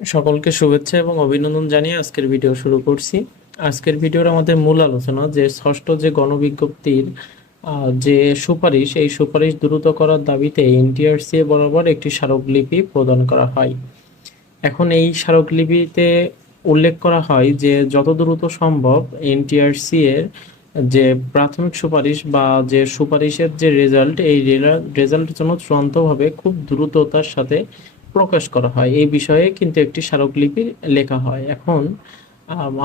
সকলকে শুভেচ্ছা এবং অভিনন্দন জানিয়ে আজকের ভিডিও শুরু করছি। আজকের ভিডিওর আমাদের মূল আলোচনা যে ষষ্ঠ যে গণবিজ্ঞপ্তির যে সুপারিশ, এই সুপারিশ দ্রুত করার দাবিতে এনটিআরসি বরাবর একটি স্মারকলিপি প্রদান করা হয়। এখন এই স্মারকলিপিতে উল্লেখ করা হয় যে যত দ্রুত সম্ভব এনটিআরসি এর যে প্রাথমিক সুপারিশ বা যে সুপারিশের যে রেজাল্ট, এই রেজাল্টের জন্য চূড়ান্তভাবে খুব দ্রুততার সাথে প্রকাশ করা হয়, এই বিষয়ে কিন্তু একটি স্মারকলিপি লেখা হয়। এখন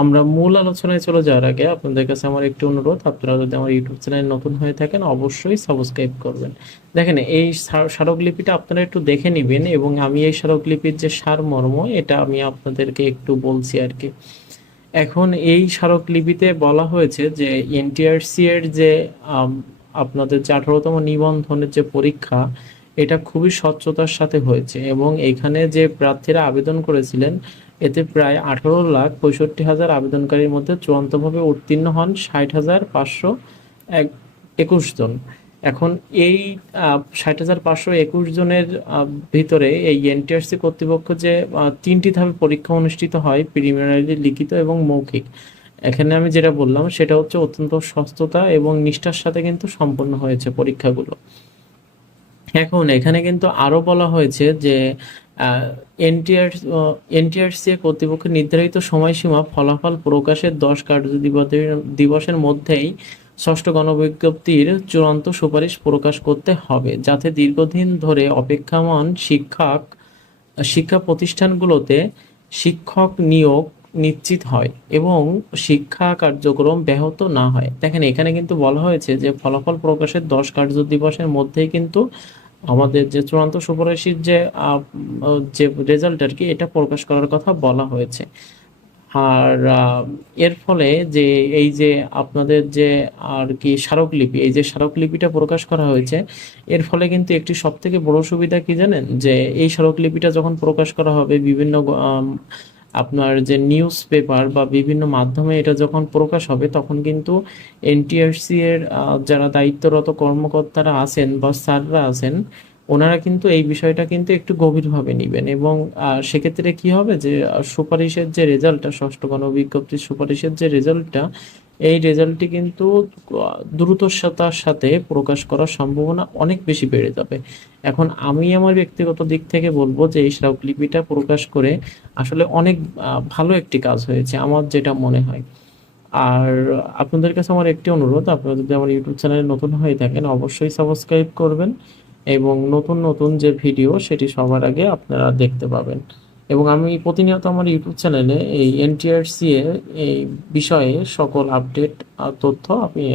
আমরা মূল আলোচনায় চলে যাওয়ার আগে আপনাদের কাছে আমার একটি অনুরোধ, আপনারা যদি আমার ইউটিউব চ্যানেল নতুন হয়ে থাকেন অবশ্যই সাবস্ক্রাইব করবেন। দেখেন, এই স্মারকলিপিটা আপনারা একটু দেখে নেবেন এবং আমি এই স্মারকলিপির যে সারমর্ম এটা আমি আপনাদেরকে একটু বলছি আর কি। এখন এই স্মারকলিপিতে বলা হয়েছে যে এনটিআরসি এর যে আম, আপনাদের যে 18তম নিবন্ধনের যে পরীক্ষা, এটা খুবই স্বচ্ছতার সাথে হয়েছে এবং এখানে যে প্রার্থীরা আবেদন করেছিলেন এতে প্রায় 18,65,000 আবেদনকারীর মধ্যে চূড়ান্তভাবে উত্তীর্ণ হন 60,521 জন। এখন এই 60,521 জনের ভিতরে এই এনটিআরসি কর্তৃপক্ষ যে তিনটি ধাপে পরীক্ষা অনুষ্ঠিত হয়, প্রিলিমিনারি, লিখিত এবং মৌখিক। এখানে আমি যেটা বললাম সেটা হচ্ছে অত্যন্ত স্বচ্ছতা এবং নিষ্ঠার সাথে কিন্তু সম্পন্ন হয়েছে পরীক্ষাগুলো। এখন এখানে কিন্তু আরো বলা হয়েছে যে এনটিআর এনটিআরসি কর্তৃপক্ষের নির্ধারিত সময়সীমা ফলাফল প্রকাশের 10 কার্য দিবসের মধ্যেই ষষ্ঠ গণবিজ্ঞপ্তির চূড়ান্ত সুপারিশ প্রকাশ করতে হবে, যাতে দীর্ঘদিন ধরে অপেক্ষমাণ শিক্ষা প্রতিষ্ঠানগুলোতে শিক্ষক নিয়োগ নিশ্চিত হয় এবং শিক্ষা কার্যক্রম ব্যাহত না হয়। দেখেন, এখানে কিন্তু বলা হয়েছে যে ফলাফল প্রকাশের 10 কার্য দিবসের মধ্যেই কিন্তু আমাদের যে চূড়ান্ত সুপারিশের যে রেজাল্ট আর কি, এটা প্রকাশ করার কথা বলা হয়েছে। আর এর ফলে যে এই যে আপনাদের যে আর কি স্মারকলিপি, এই যে স্মারকলিপিটা প্রকাশ করা হয়েছে, এর ফলে কিন্তু একটি সব থেকে বড় সুবিধা কি জানেন, যে এই স্মারকলিপিটা যখন প্রকাশ করা হবে বিভিন্ন আপনার যে নিউজ পেপার বা বিভিন্ন মাধ্যমে এটা যখন প্রকাশ হবে, তখন কিন্তু এনটিআরসি এর যারা দায়িত্বরত কর্মকর্তারা আছেন বা স্যাররা আছেন, ওনারা কিন্তু এই বিষয়টা কিন্তু একটু গভীরভাবে নেবেন এবং সেক্ষেত্রে কি হবে যে সুপারিশের যে রেজাল্টটা, ষষ্ঠ গণবিজ্ঞপ্তির সুপারিশের যে রেজাল্টটা, এই রেজাল্টটি কিন্তু দ্রুততার সাথে প্রকাশ করার সম্ভাবনা অনেক বেশি বেড়ে যাবে। এখন আমি আমার ব্যক্তিগত দিক থেকে বলবো যে এই স্মারকলিপিটা প্রকাশ করে আসলে অনেক ভালো একটি কাজ হয়েছে আমার যেটা মনে হয়। আর আপনাদের কাছে আমার একটি অনুরোধ, আপনারা যদি আমার ইউটিউব চ্যানেলে নতুন হয়ে থাকেন অবশ্যই সাবস্ক্রাইব করবেন এবং নতুন নতুন যে ভিডিও সেটি সবার আগে আপনারা দেখতে পাবেন। এবং আমি প্রতিনিয়ত আমার ইউটিউব চ্যানেলে এই এনটিআরসি এর এই বিষয়ে সকল আপডেট তথ্য আমি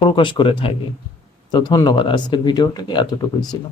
প্রকাশ করে থাকি। তো ধন্যবাদ, আজকের ভিডিওটাকে এতটুকুই ছিল।